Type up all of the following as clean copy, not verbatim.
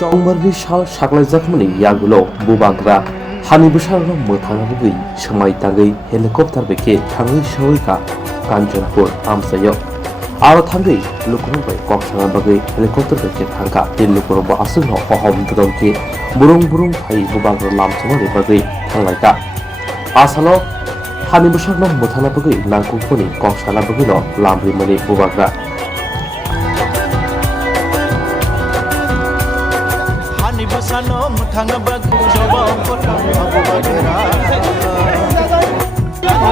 Chongmarni shal shaklai jakmani yagulo bubagra hani besarno mothana bugui samai tagai helicopter beke thangai shoika Kanchanpur amsayo aro thangai lukurong bai koksana bagai helicopter beke thangka tin lukurong ba asungno ohom dodongke burung hai bubagra lamsama bagai thanglai asalo hani besarno mothana bagai nangkungponi koksana bagai lo lamri mani bubagra Basano muthanga bag joba kota abu bagera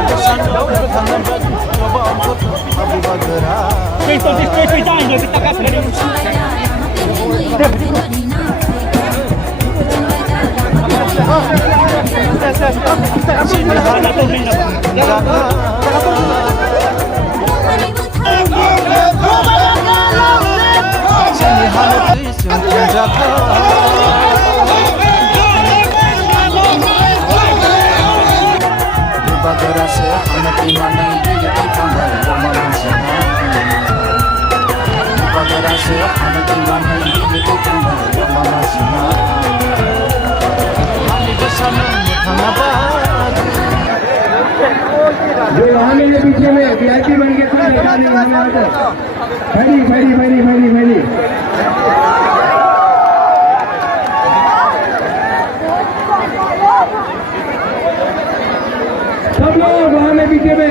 basano muthanga bag joba kota abu bagera Estoy dando kita kasih जो हमें पीछे में VIP बन के कोई देखा नहीं हमें फैली सब लोग वहां में पीछे में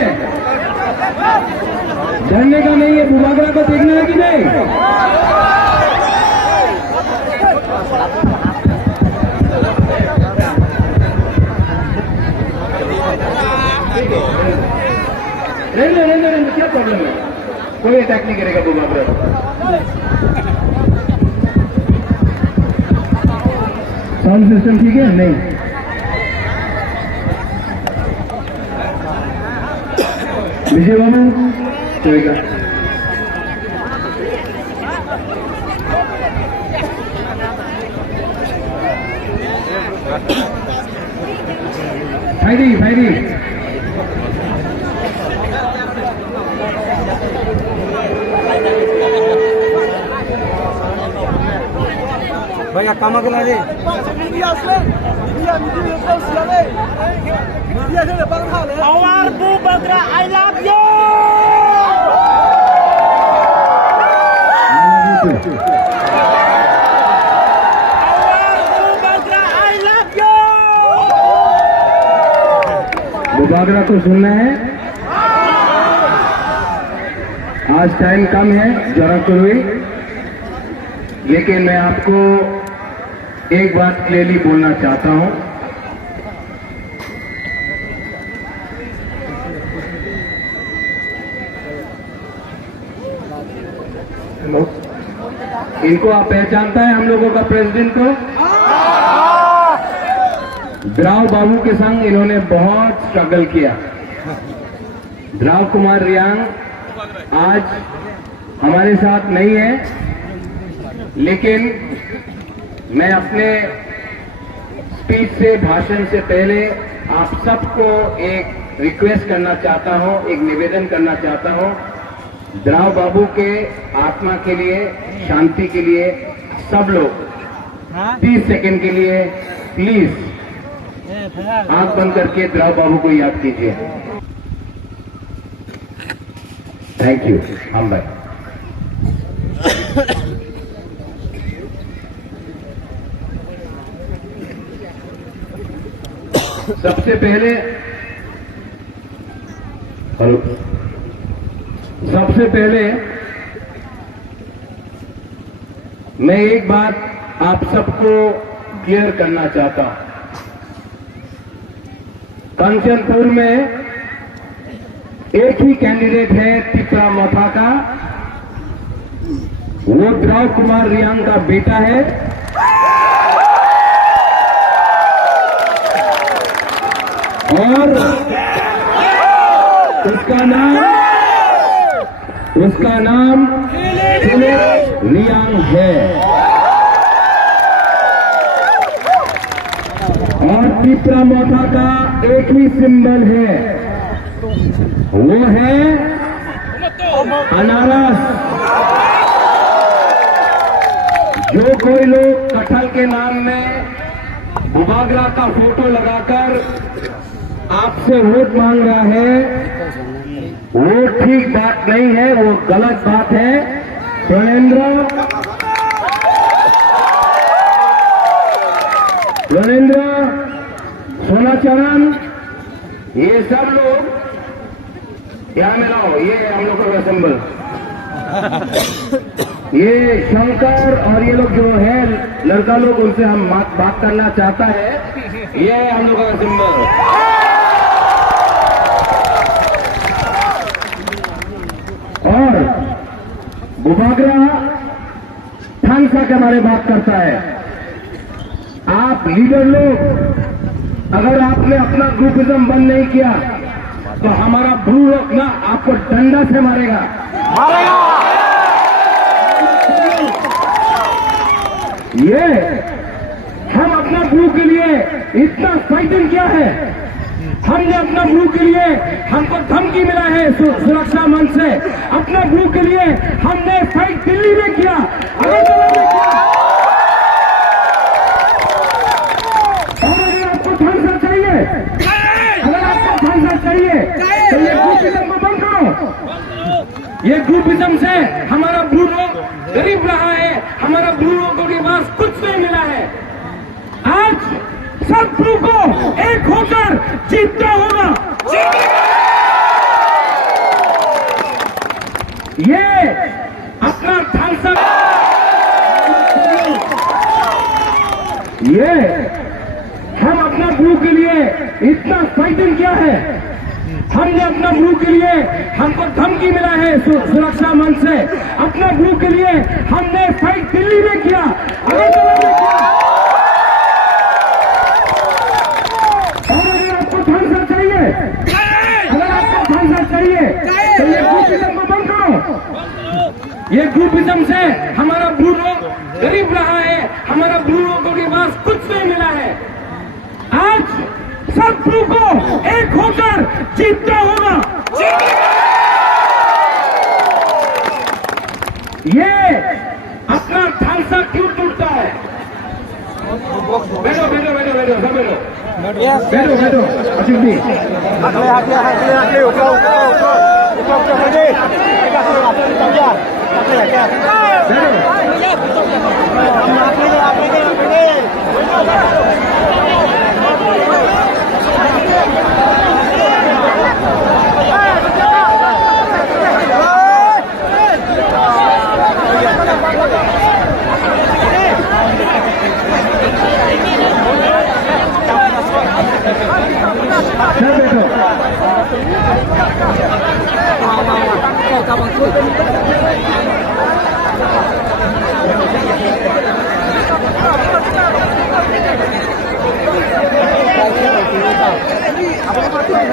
डरने का नहीं है बुबागरा को देखना है कि नहीं रहने क्या प्रॉब्लम है कोई अटैक नहीं करेगा बुबागरा साउंड सिस्टम ठीक है नहीं विजय बाबू चलेगा फायरी भैया काम केला रे Our Bubagra, I love you. Bubagra को सुनना है आज टाइम कम है जरा करो लेकिन मैं आपको एक बात क्लियरली बोलना चाहता हूं इनको आप पहचानता है हम लोगों का प्रेसिडेंट को द्राव बाबू के संग इन्होंने बहुत स्ट्रगल किया द्राव कुमार रियांग आज हमारे साथ नहीं है लेकिन मैं अपने स्पीच से भाषण से पहले आप सबको एक रिक्वेस्ट करना चाहता हूं एक निवेदन करना चाहता हूं द्राव बाबू के आत्मा के लिए शांति के लिए सब लोग 30 सेकंड के लिए प्लीज आंख बंद करके द्राव बाबू को याद कीजिए थैंक यू हम भाई सबसे पहले मैं एक बात आप सबको क्लियर करना चाहता हूं कंचनपुर में एक ही कैंडिडेट है टिपरा मोथा का वो द्राव कुमार रियांग का बेटा है और उसका नाम फिलिप रियांग है और टिपरा मोथा का एक ही सिंबल है वो है अनारस जो कोई लोग कटहल के नाम में भूभागरा का फोटो लगाकर आपसे वोट मांग रहा है, वो ठीक बात नहीं है, वो गलत बात है। रणेंद्र, सोनाचरण, ये सब लोग यहाँ में लाओ, ये हम लोग का सिंबल, ये शंकर और ये लोग जो है लड़का लोग, उनसे हम बात करना चाहता है, ये हम लोग का सिंबल। और भूभागरा ठानसा के बारे में बात करता है। आप लीडर लोग, अगर आपने अपना ग्रुपिज्म बंद नहीं किया तो हमारा ब्रू लोग ना आपको डंडा से मारेगा। ये हम अपना ब्रू के लिए इतना फाइटिंग किया है, हमने अपना ब्रू के लिए, हमको धमकी मिला है सुरक्षा मंच से, अपना ब्रू के लिए हमने फाइट दिल्ली में किया, अगरतला में किया। और अगर आपको ठानसा चाहिए, अगर आपको ठानसा चाहिए तो ये ग्रुपिज्म को बंद करो। ये ग्रुपिज्म से हमारा ब्रू लोग गरीब रहा है, हमारा ब्रू लोगों के पास कुछ नहीं मिला है। आज सब ब्रू को एक होकर जीतना होगा। ये अपना ठानसा, ये हम अपना ब्रू के लिए इतना फाइटिंग किया है, हमने अपना ब्रू के लिए, हमको धमकी मिला है सुरक्षा मंच से, अपना ब्रू के लिए हमने फाइट दिल्ली में किया, अगरतला में किया। और अगर आपको ठानसा चाहिए, अगर आपको ठानसा चाहिए तो ये ग्रुपिज्म को बंद करो। ये ग्रुपिज्म से हमारा ब्रू लोग गरीब रहा है, हमारा ब्रू लोगों के पास कुछ नहीं मिला है। आज सब ब्रू को एक होकर जीतना होगा। ये अपना ठानसा क्यों टूटता है? बैठो बैठो बैठो बैठो सब बैठो बैठो बैठो अजीत जी,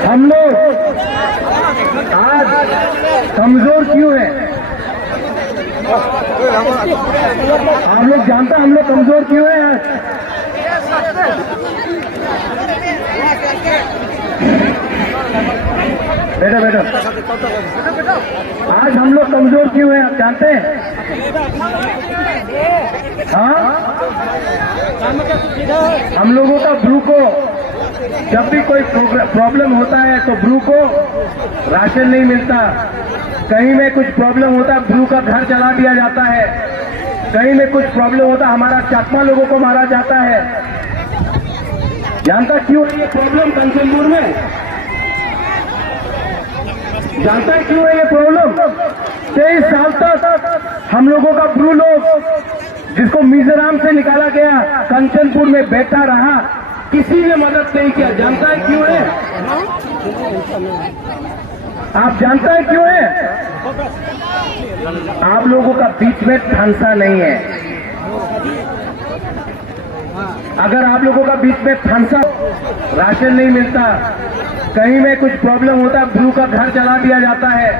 हम लोग आज कमजोर क्यों है? आप लोग जानते हैं हम लोग कमजोर क्यों है? बेटा बेटा, आज हम लोग कमजोर क्यों हैं आप जानते हैं? हाँ, हम लोगों का ब्रू को जब भी कोई प्रॉब्लम होता है तो ब्रू को राशन नहीं मिलता, कहीं में कुछ प्रॉब्लम होता है ब्रू का घर जला दिया जाता है, कहीं में कुछ प्रॉब्लम होता है हमारा चाकमा लोगों को मारा जाता है। जानता क्यों है ये प्रॉब्लम कंचनपुर में? जानता है क्यों है ये प्रॉब्लम? 23 साल तक हम लोगों का ब्रू लोग, जिसको मिजोरम से निकाला गया, कंचनपुर में बैठा रहा, किसी ने मदद नहीं किया। जानता है क्यों है? आप जानता है क्यों है? आप लोगों का बीच में ठानसा नहीं है। अगर आप लोगों का बीच में ठानसा, राशन नहीं मिलता, कहीं में कुछ प्रॉब्लम होता है ब्रू का घर जला दिया जाता है,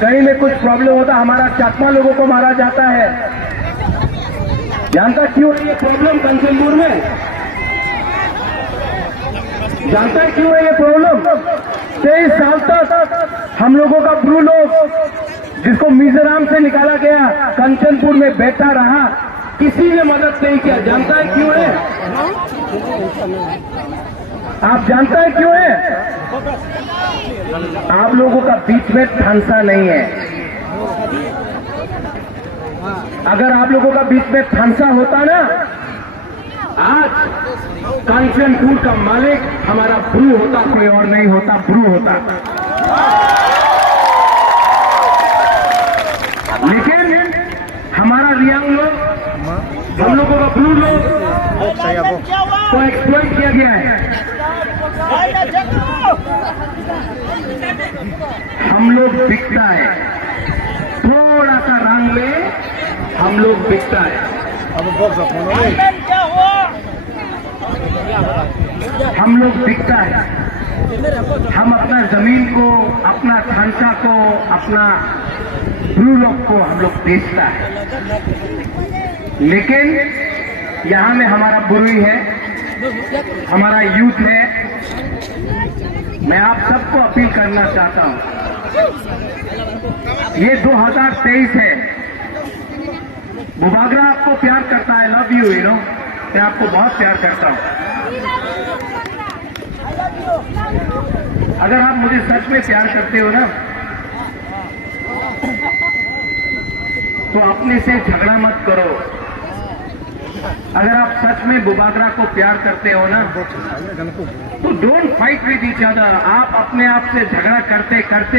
कहीं में कुछ प्रॉब्लम होता है हमारा चाकमा लोगों को मारा जाता है। जानता क्यों है ये प्रॉब्लम कंचनपुर में? जानता है क्यों है ये प्रॉब्लम? 23 साल तक हम लोगों का ब्रू लोग, जिसको मिजोरम से निकाला गया, कंचनपुर में बैठा रहा, किसी ने मदद नहीं किया। जानता है क्यों है? आप जानता है क्यों है? आप लोगों का बीच में फंसा नहीं है। अगर आप लोगों का बीच में फंसा होता ना, आज कांचनपुर का मालिक हमारा ब्रू होता, कोई और नहीं होता, ब्रू होता। लेकिन हमारा रियांग लोग, हम लोगों का ब्रू लोग को एक्सप्लॉइट किया गया है। हम लोग बिकता है, थोड़ा सा रंग में हम लोग बिकता है। हम लोग बिकता है। हम अपना जमीन को, अपना ढांचा को, अपना ब्रू लोग को हम लोग बेचता है। लेकिन यहां में हमारा बुरुई है, हमारा यूथ है। मैं आप सबको अपील करना चाहता हूं, ये 2023 है। बुबागरा आपको प्यार करता है, लव यू, यू नो, मैं आपको बहुत प्यार करता हूं। अगर आप मुझे सच में प्यार करते हो ना, तो अपने से झगड़ा मत करो। अगर आप सच में बुबागरा को प्यार करते हो ना, तो don't fight with each other. आप अपने आप से झगड़ा करते करते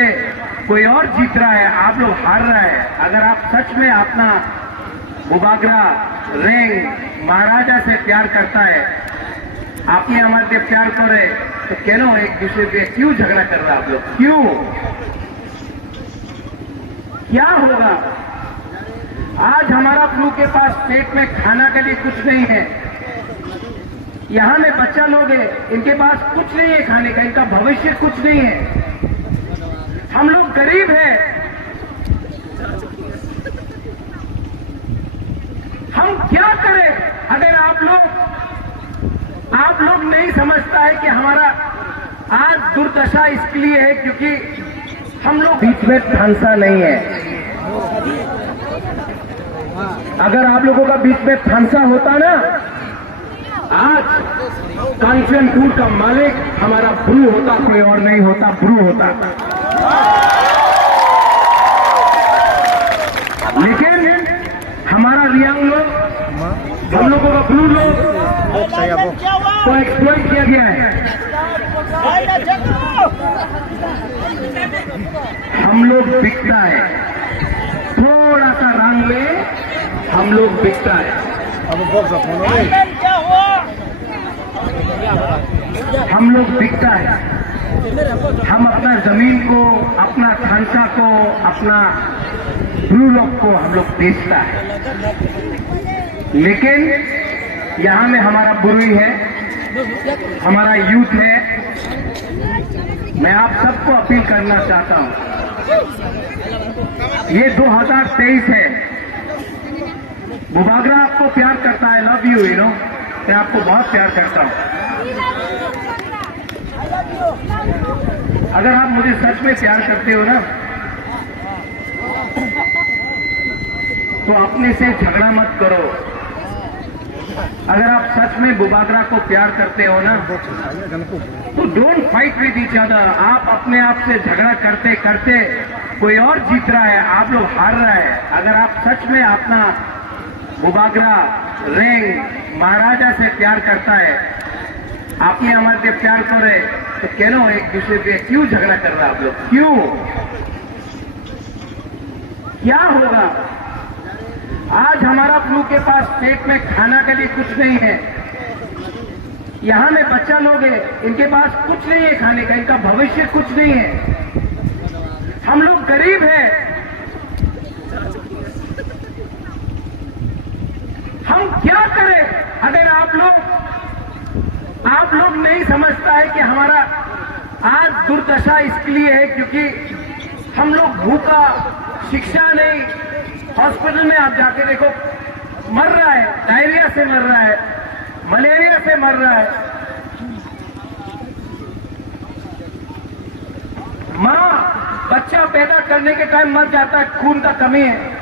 कोई और जीत रहा है, आप लोग हार रहा है। अगर आप सच में अपना बुबागरा, रेंग, महाराजा से प्यार करता है, आपने हमारे प्यार करे, तो कहना एक दूसरे पे क्यों झगड़ा कर रहा है आप लोग? क्यों? क्या होगा? आज हमारा ब्रू के पास पेट में खाना के लिए कुछ नहीं है। यहां में बच्चा लोग है, इनके पास कुछ नहीं है खाने का, इनका भविष्य कुछ नहीं है। हम लोग गरीब हैं। हम क्या करें? अगर आप लोग नहीं समझता है कि हमारा आज दुर्दशा इसके लिए है क्योंकि हम लोग बीच में फंसा नहीं है। अगर आप लोगों का बीच में फंसा होता ना, आज कांचनपुर का मालिक हमारा ब्रू होता, कोई और नहीं होता, ब्रू होता। लेकिन हमारा रियांग लोग, हम लोगों का ब्रू लोग को एक्सप्लॉइट किया गया है। हम लोग बिकता है, थोड़ा सा रंग में हम लोग बिकता है। हम लोग बिकता है। हम अपना जमीन को, अपना ढांचा को, अपना ब्रू लोग को हम लोग बेचता है। लेकिन यहां में हमारा बुरुई है, हमारा यूथ है। मैं आप सबको अपील करना चाहता हूं, ये 2023 है। बुबागरा आपको प्यार करता है, लव यू, यू नो, मैं आपको बहुत प्यार करता हूं। अगर आप मुझे सच में प्यार करते हो ना, तो अपने से झगड़ा मत करो। अगर आप सच में बुबागरा को प्यार करते हो ना, तो don't fight with each other. आप अपने आप से झगड़ा करते करते कोई और जीत रहा है, आप लोग हार रहा है। अगर आप सच में अपना बुबागरा, रेंग, महाराजा से प्यार करता है, आपने हमारे प्यार करे, तो कहना एक दूसरे पे क्यों झगड़ा कर रहा है आप लोग? क्यों? क्या होगा? आज हमारा ब्रू के पास पेट में खाना के लिए कुछ नहीं है। यहां में बच्चा लोग है, इनके पास कुछ नहीं है खाने का, इनका भविष्य कुछ नहीं है। हम लोग गरीब हैं। हम क्या करें? अगर आप लोग नहीं समझता है कि हमारा आज दुर्दशा इसके लिए है क्योंकि हम लोग भूखा, शिक्षा नहीं, हॉस्पिटल में आप जाके देखो, मर रहा है, डायरिया से मर रहा है, मलेरिया से मर रहा है। मां बच्चा पैदा करने के टाइम मर जाता है, खून का कमी है।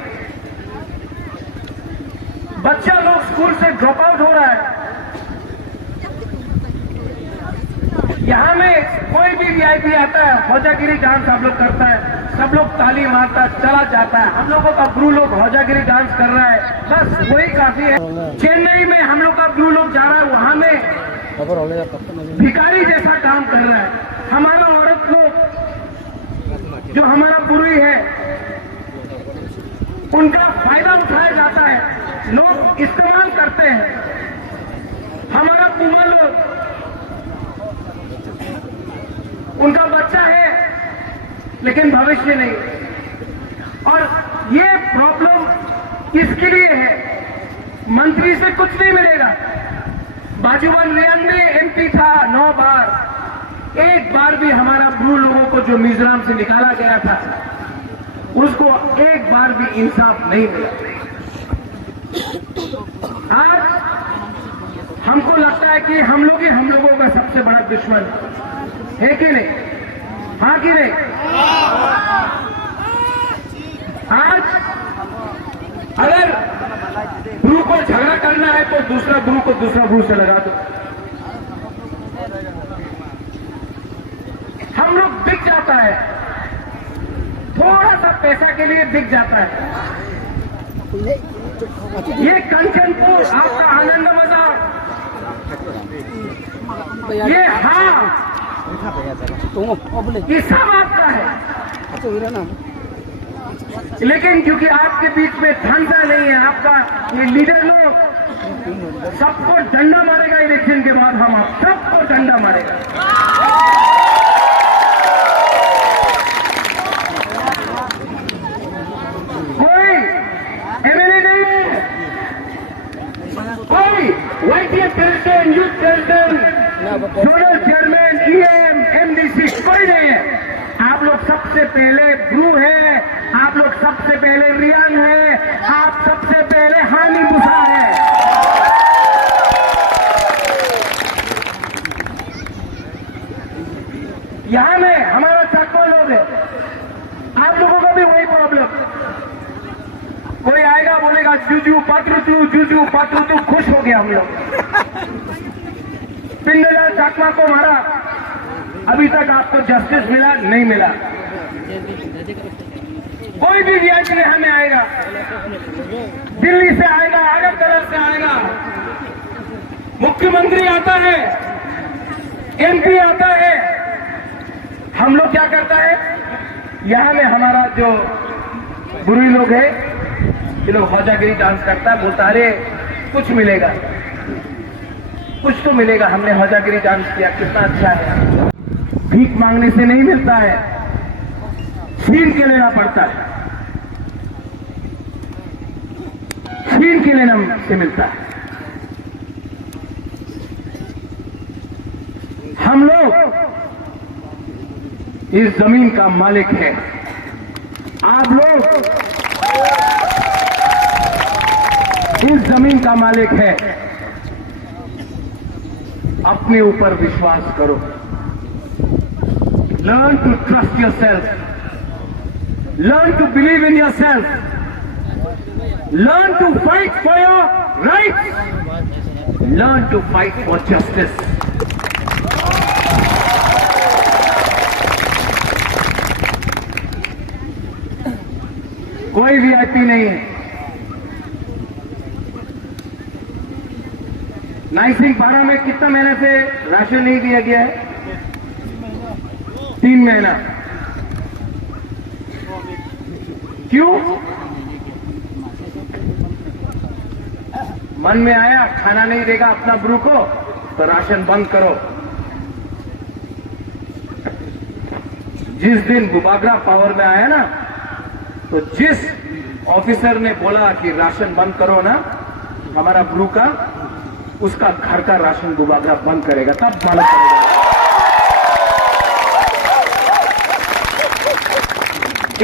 बच्चा लोग स्कूल से ड्रॉप आउट हो रहा है। यहां में कोई भी वीआईपी आता है, हौजागिरी डांस आप लोग करता है, सब लोग ताली मारता है, चला जाता है। हम लोगों का ब्रू लोग हौजागिरी डांस कर रहा है, बस वही काफी है। चेन्नई में हम लोग का ब्रू लोग जा रहा है, वहां में भिखारी जैसा काम कर रहा है। हमारा औरत लोग जो हमारा बुरी है उनका फायदा उठाया जाता है, लोग इस्तेमाल करते हैं। हमारा पुमा लोग उनका बच्चा है लेकिन भविष्य नहीं। और ये प्रॉब्लम किसके लिए है? मंत्री से कुछ नहीं मिलेगा। बाजूबन रियांग में एमपी था 9 बार, एक बार भी हमारा ब्रू लोगों को जो मिजोरम से निकाला गया था उसको एक बार भी इंसाफ नहीं मिला। आज हमको लगता है कि हम लोग ही हम लोगों का सबसे बड़ा दुश्मन है कि नहीं? हाँ कि नहीं? आज अगर ब्रू को झगड़ा करना है तो दूसरा ब्रू को दूसरा ब्रू से लगा दो। हम लोग बिक जाता है, थोड़ा सा पैसा के लिए बिक जाता है। ये कंचनपुर आपका आनंद बाजार, ये हाँ ये सब आपका है, लेकिन क्योंकि आपके बीच में धंधा नहीं है, आपका ये लीडर लोग सबको डंडा मारेगा। इलेक्शन के बाद हम आप सबको डंडा मारेगा। कोई एमएलए नहीं है, कोई YTF president, youth president, zonal chairman, EM, MDC कोई नहीं है। आप लोग सबसे पहले ब्रू है, आप लोग सबसे पहले रियांग है, आप सबसे पहले हानि बुसा है। यहां में हमारा चकमा लोग है, आप लोगों का भी वही प्रॉब्लम। कोई आएगा बोलेगा जूजू पात्रु, खुश हो गया हम लोग। पिंडलाल चकमा को मारा, अभी तक आपको जस्टिस मिला नहीं मिला। कोई भी वीआईपी यहां में आएगा, दिल्ली से आएगा, अगरतला से आएगा, मुख्यमंत्री आता है, एमपी आता है, हम लोग क्या करता है? यहां में हमारा जो बुरी लोग है, ये लोग हौजागिरी डांस करता है, बोलता अरे कुछ मिलेगा, कुछ तो मिलेगा, हमने हौजागिरी डांस किया, कितना अच्छा है। भीख मांगने से नहीं मिलता है, छीन के लेना पड़ता है, छीन के लेना से मिलता है। हम लोग इस जमीन का मालिक है, आप लोग इस जमीन का मालिक है। अपने ऊपर विश्वास करो, learn to trust yourself, learn to believe in yourself, learn to fight for your rights, learn to fight for justice. कोई वीआईपी नहीं है। नाइसिंग 12 में कितना महीने से राशन नहीं दिया गया है? 3 महीना। क्यों? मन में आया खाना नहीं देगा अपना ब्रू को तो राशन बंद करो। जिस दिन बुबागरा पावर में आया ना, तो जिस ऑफिसर ने बोला कि राशन बंद करो ना हमारा ब्रू का, उसका घर का राशन बुबागरा बंद करेगा, तब मालूम पड़ेगा।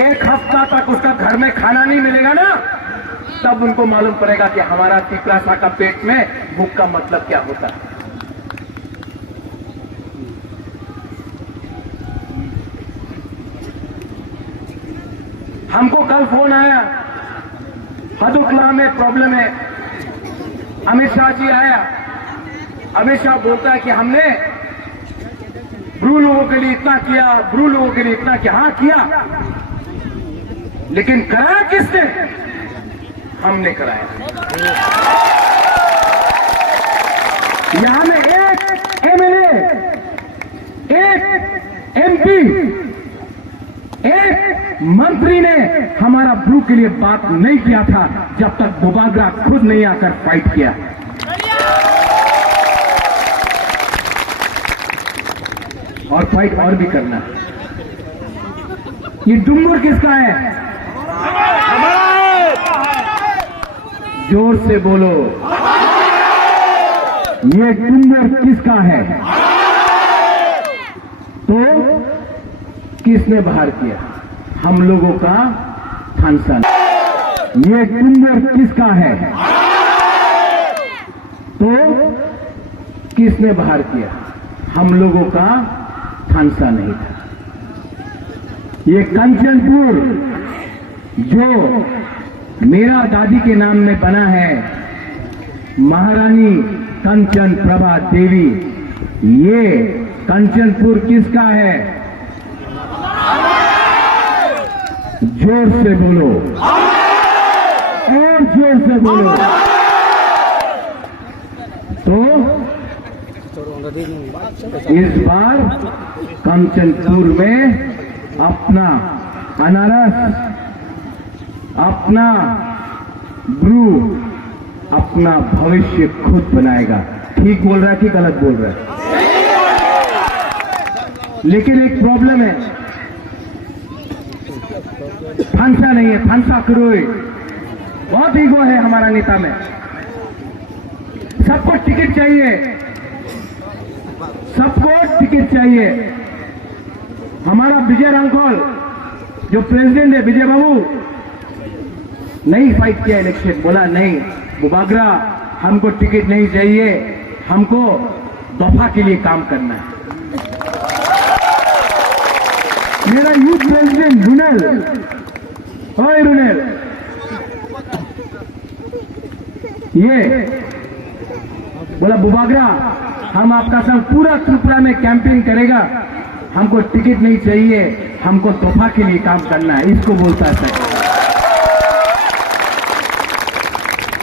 एक हफ्ता तक उसका घर में खाना नहीं मिलेगा ना, तब उनको मालूम पड़ेगा कि हमारा तिपरासा का पेट में भूख का मतलब क्या होता है। हमको कल फोन आया, हदुकला में प्रॉब्लम है, अमित शाह जी आया, अमित शाह बोलता है कि हमने ब्रू लोगों के लिए इतना किया, ब्रू लोगों के लिए इतना किया। हाँ किया, लेकिन कराया किसने? हमने कराया। यहां में एक एमएलए, एक एमपी, एक मंत्री ने हमारा ब्रू के लिए बात नहीं किया था जब तक बुबागरा खुद नहीं आकर फाइट किया। और फाइट और भी करना है। ये डुंगुर किसका है? जोर से बोलो, ये डुंगुर किसका है? तो किसने बाहर किया? हम लोगों का थानसा। ये डुंगुर किसका है? तो किसने बाहर किया? हम लोगों का थानसा नहीं था। ये कंचनपुर जो मेरा दादी के नाम में बना है, महारानी कंचन प्रभा देवी, ये कंचनपुर किसका है? जोर से बोलो, और जोर से बोलो। तो इस बार कंचनपुर में अपना अनारस, अपना ब्रू, अपना भविष्य खुद बनाएगा। ठीक बोल रहा है कि गलत बोल रहा है? लेकिन एक प्रॉब्लम है, फांसा नहीं है, फांसा करोए। बहुत ईगो है हमारा नेता में, सबको टिकट चाहिए, सबको टिकट चाहिए। हमारा विजय रांखोल जो प्रेसिडेंट है, विजय बाबू, नहीं फाइट किया इलेक्शन, बोला नहीं बुबागरा हमको टिकट नहीं चाहिए, हमको दफा के लिए काम करना है। मेरा यूथ प्रेसिडेंट रुनेल, ओए रुनेल, ये बोला बुबागरा हम आपका संग पूरा त्रिपुरा में कैंपेन करेगा, हमको टिकट नहीं चाहिए, हमको तोहफा के लिए काम करना है, इसको बोलता है।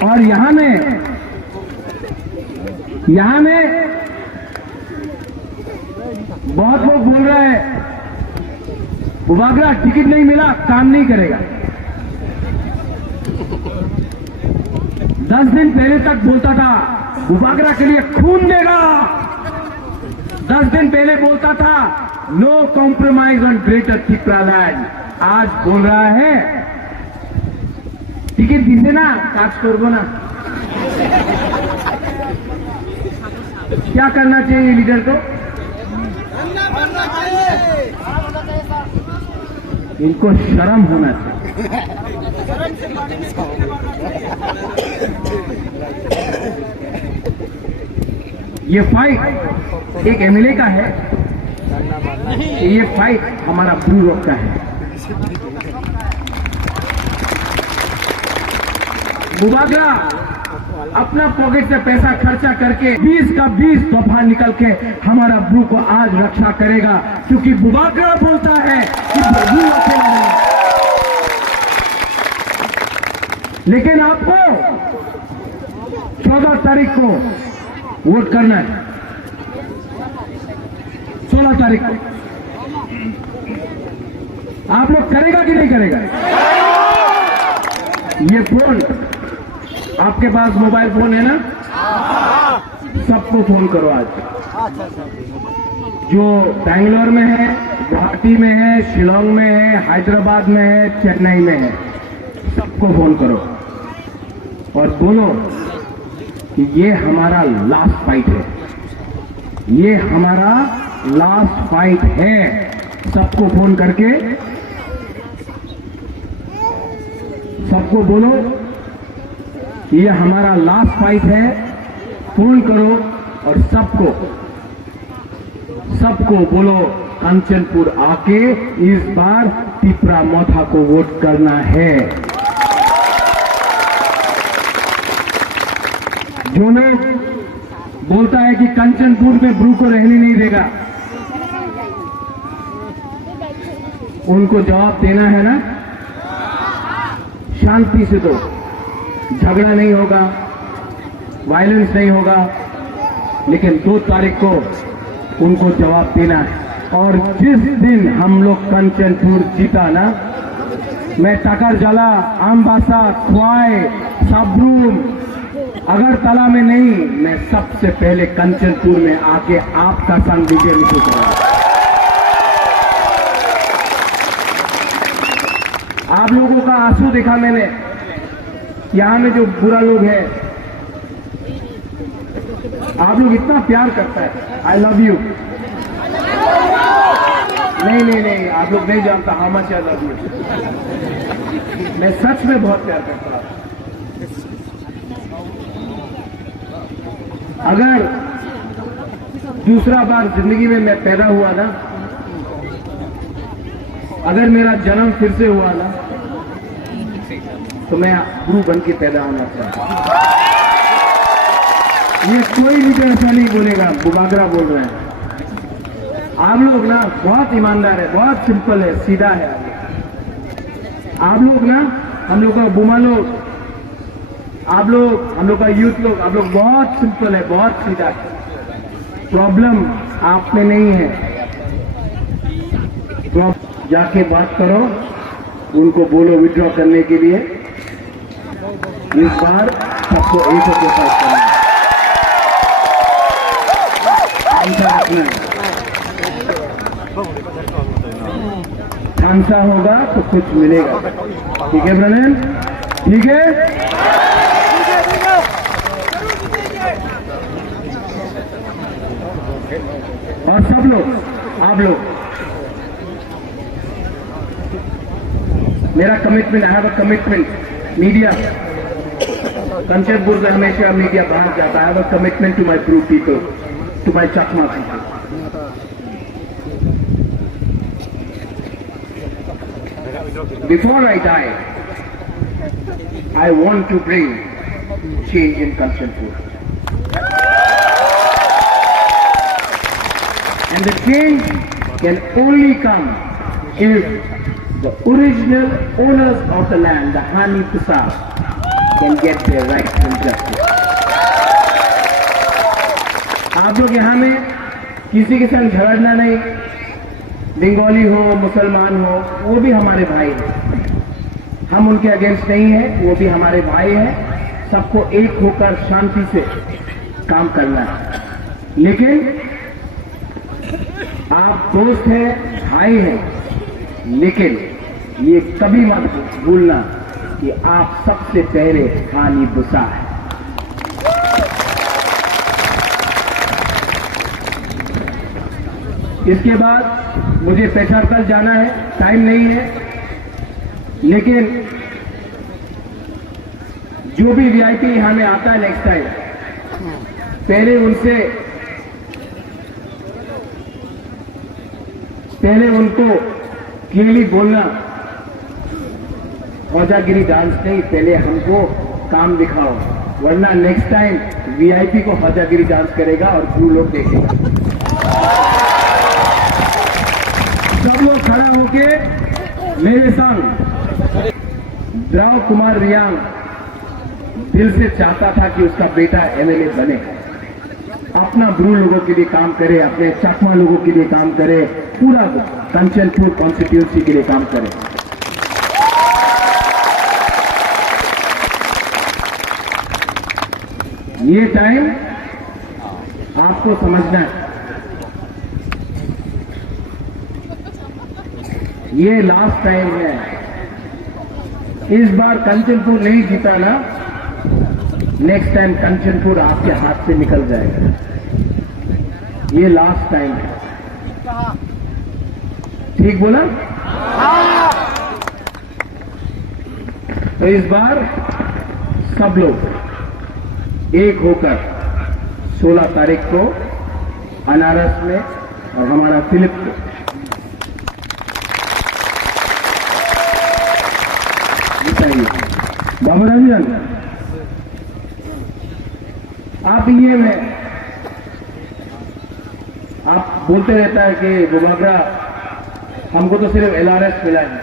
और यहां में बहुत लोग बोल रहे हैं बुबागरा टिकट नहीं मिला काम नहीं करेगा। 10 दिन पहले तक बोलता था बुबागरा के लिए खून देगा, 10 दिन पहले बोलता था no compromise on greater Tripura land, आज बोल रहा है टिकट दीजिए ना, काज करबो ना। क्या करना चाहिए लीडर को? इनको शर्म होना चाहिए। ये फाइट एक एमएलए का है, ये फाइट हमारा ब्रू लोग का है। बुबागरा अपना पॉकेट से पैसा खर्चा करके 20 का 20 तोहफा निकल के हमारा ब्रू को आज रक्षा करेगा, क्योंकि बुबागरा बोलता है कि ब्रू अकेला नहीं। लेकिन आपको 14 तारीख को वोट करना है, 16 तारीख को। आप लोग करेगा कि नहीं करेगा? ये फोन आपके पास मोबाइल फोन है ना, सबको फोन करो आज, जो बैंगलोर में है, गुवाहाटी में है, शिलोंग में है, हैदराबाद में है, चेन्नई में है, सबको फोन करो और बोलो कि ये हमारा लास्ट फाइट है, ये हमारा लास्ट फाइट है। सबको फोन करके सबको बोलो ये हमारा लास्ट फाइट है, फोन करो और सबको बोलो कंचनपुर आके इस बार त्रिपुरा मोथा को वोट करना है। जो लोग बोलता है कि कंचनपुर में ब्रू को रहने नहीं देगा, उनको जवाब देना है ना, शांति से दो, झगड़ा नहीं होगा, वायलेंस नहीं होगा, लेकिन 2 तारीख को उनको जवाब देना है। और जिस दिन हम लोग कंचनपुर जीता ना, मैं टाकरजला, आमबासा, ख्वाई, साबरूम, अगरतला में नहीं, मैं सबसे पहले कंचनपुर में आके आपका संग विजय निश्चित करूंगा। आप लोगों का आंसू देखा मैंने, यहां में जो बुरा लोग हैं, आप लोग इतना प्यार करता है, आई लव यू। नहीं, आप लोग नहीं जानता how much I love you. मैं सच में बहुत प्यार करता हूं। अगर दूसरा बार जिंदगी में मैं पैदा हुआ ना, अगर मेरा जन्म फिर से हुआ ना, तो मैं गुरु बन के पैदा होना चाहता हूं। ये कोई लीडर ऐसा नहीं बोलेगा, बुबागरा बोल रहे हैं। आप लोग ना बहुत ईमानदार है, बहुत सिंपल है, सीधा है। आप लोग ना, हम लोग का बुमा लोग, आप लोग, हम लोग का यूथ लोग, आप लोग बहुत सिंपल है, बहुत सीधा है। प्रॉब्लम आप में नहीं है, तो जाके बात करो, उनको बोलो विड्रॉ करने के लिए। इस बार सबको एक होकर फाइट करना है, ऐसा रखना है। खांसा होगा तो कुछ मिलेगा, ठीक है ब्रदर, ठीक है। और सब लोग, आप लोग, मेरा commitment, I have a commitment. Media, Kanchanpur से हमेशा मीडिया बाहर जाता है। I have a commitment to my Bru people, to my Chakma people. Before I die, I want to bring change in Kanchanpur. And the change can only come if the original owners of the land, the Hani Pusa, can get their rights and justice. आप लोग यहाँ में किसी के संग झगड़ना नहीं, बंगाली हो, मुसलमान हो, वो भी हमारे भाई हैं। हम उनके अगेंस्ट नहीं है, वो भी हमारे भाई हैं। सबको एक होकर शांति से काम करना है। लेकिन आप दोस्त हैं, भाई हैं, लेकिन ये कभी मत भूलना कि आप सबसे पहले हानी बुसा है। इसके बाद मुझे पेशावर जाना है, टाइम नहीं है, लेकिन जो भी वीआईपी यहां में आता है नेक्स्ट टाइम, पहले उनको क्लियरली बोलना, औजागिरी डांस नहीं, पहले हमको काम दिखाओ, वरना नेक्स्ट टाइम वीआईपी को औजागिरी डांस करेगा और क्रू लोग देखेगा। सब लोग खड़ा होके मेरे संग। द्राव कुमार रियांग दिल से चाहता था कि उसका बेटा एमएलए बने, अपना ब्रू लोगों के लिए काम करे, अपने चकमा लोगों के लिए काम करे, पूरा कंचनपुर कॉन्स्टिट्यूंसी के लिए काम करे। ये टाइम आपको समझना है, ये लास्ट टाइम है। इस बार कंचनपुर नहीं जीता ना, नेक्स्ट टाइम कंचनपुर आपके हाथ से निकल जाएगा। ये लास्ट टाइम है, ठीक बोला? तो इस बार सब लोग एक होकर 16 तारीख को अनारस में और हमारा फिलिप को जिताइए। बाबा राजन, आप ये में आप बोलते रहता है कि बुबागरा हमको तो सिर्फ LRS मिला है,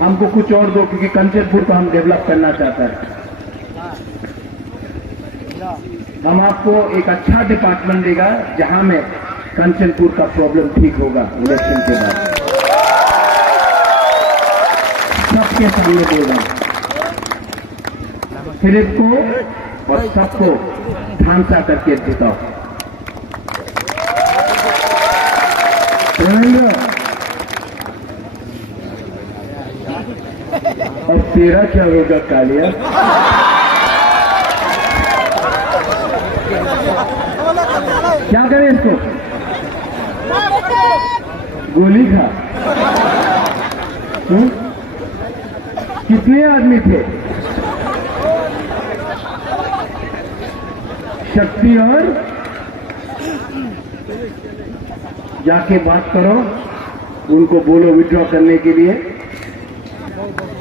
हमको कुछ और दो क्योंकि कंचनपुर को हम डेवलप करना चाहता है। हम आपको एक अच्छा डिपार्टमेंट देगा जहां में कंचनपुर का प्रॉब्लम ठीक होगा इलेक्शन के बाद, सबके सामने बोल रहा हूं। फिलिप को और सबको ढांचा करके जिताओ। और तेरा क्या होगा कालिया? क्या करें इसको? गोली खा। कितने आदमी थे? शक्ति और जाके बात करो, उनको बोलो विड्रॉ करने के लिए।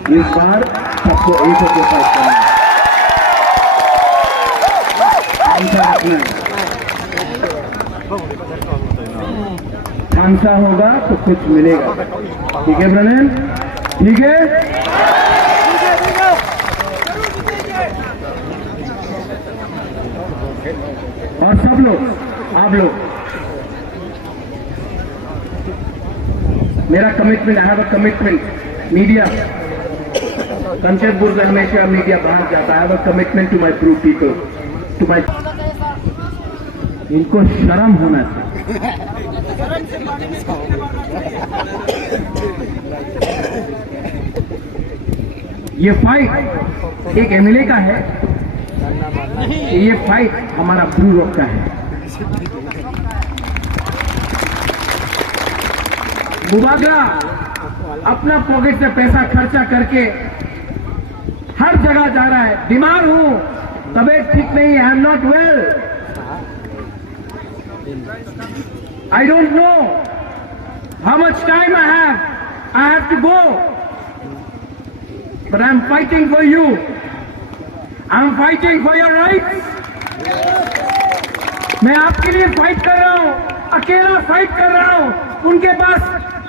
इस बार सबको एक के साथ करना है। खांसा होगा तो कुछ मिलेगा। ठीक है ब्रदर, ठीक है। और सब लोग, आप लोग, मेरा commitment, I have a commitment. Media, Kanchanpur से हमेशा मीडिया बाहर जाता है। I have a commitment to my Bru people, to my. इनको शर्म होना चाहिए। ये फाइट एक MLA का है, ये फाइट हमारा ब्रू रॉक का है। बुबागरा अपना पॉकेट से पैसा खर्चा करके हर जगह जा रहा है। बीमार हूं, तबीयत ठीक नहीं है, I am not well, I don't know how much time I have to go, but I am fighting for you, I am fighting for your rights. मैं आपके लिए फाइट कर रहा हूं, अकेला फाइट कर रहा हूं। उनके पास,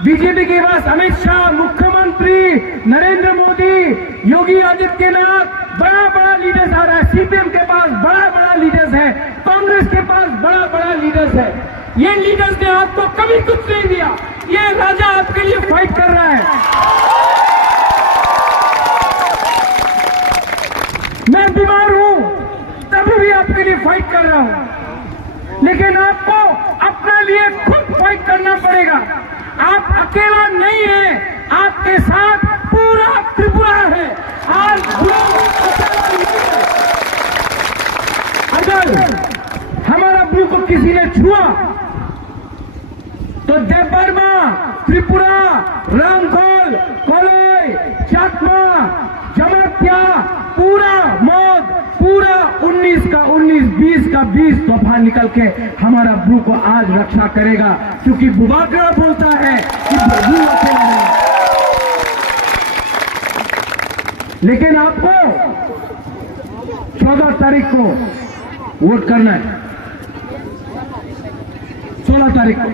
बीजेपी के पास अमित शाह, मुख्यमंत्री नरेंद्र मोदी, योगी आदित्यनाथ, बड़ा बड़ा लीडर्स आ रहा है। CPM के पास बड़ा बड़ा लीडर्स है, कांग्रेस के पास बड़ा बड़ा लीडर्स है। ये लीडर्स ने आपको कभी कुछ नहीं दिया, ये राजा आपके लिए फाइट कर रहा है। मैं बीमार हूं, तभी भी आपके लिए फाइट कर रहा हूं, लेकिन आपको अपने लिए खुद फाइट करना पड़ेगा। आप अकेला नहीं है, आपके साथ पूरा त्रिपुरा है। आज अगर हमारा ब्लू को किसी ने छुआ तो देवबर्मा, त्रिपुरा, रामखोल, कोलोई, चाकमा, जमत्या, पूरा मौत, पूरा 19 का 19, 20 का 20 तोहफा निकल के हमारा ब्लू को आज रक्षा करेगा, क्योंकि बुबागरा बोलता है कि ब्लू अकेला है। लेकिन आपको 14 तारीख को वोट करना है, 16 तारीख को।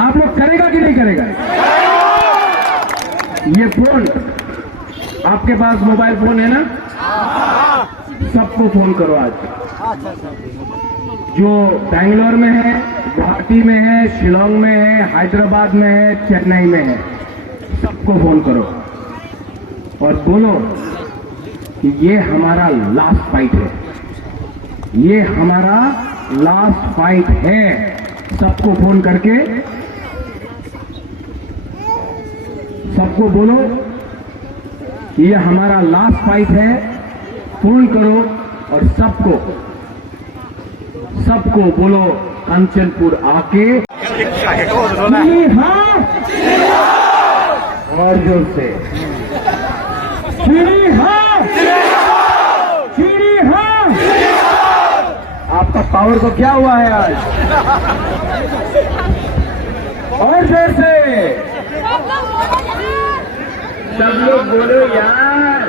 आप लोग करेगा कि नहीं करेगा? ये फोन, आपके पास मोबाइल फोन है ना? सबको फोन करो आज, जो बैंगलोर में है, गुवाहाटी में है, शिलोंग में है, हैदराबाद में है, चेन्नई में है, सबको फोन करो और बोलो कि ये हमारा लास्ट फाइट है, ये हमारा लास्ट फाइट है। सबको फोन करके सबको बोलो कि ये हमारा लास्ट फाइट है, फोन करो और सबको बोलो कंचनपुर आके हाँ और जोर से हाँ। आपका पावर को क्या हुआ है आज? और जोर से सब लोग बोलो यार।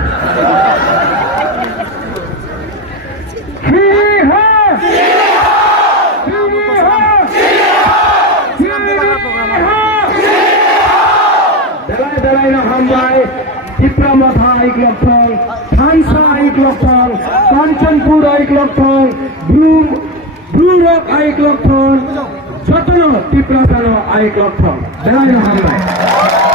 हामबाय टिप्रामाथा आइक लक्थं थानसा आइक लक्थं कांचनपुर आइक लक्थं ब्लू रॉक आइक लक्थं जतनो टिप्रासानो आइक लक्थं बेलायनो हामबाय